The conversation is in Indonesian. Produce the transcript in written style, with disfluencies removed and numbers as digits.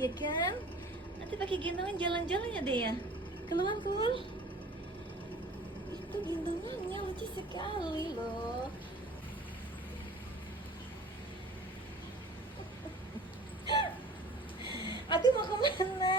Iya kan? Nanti pakai gendongan jalan-jalan ya deh ya. Keluar keluar. Itu gendongannya lucu sekali loh. Aduh mau kemana?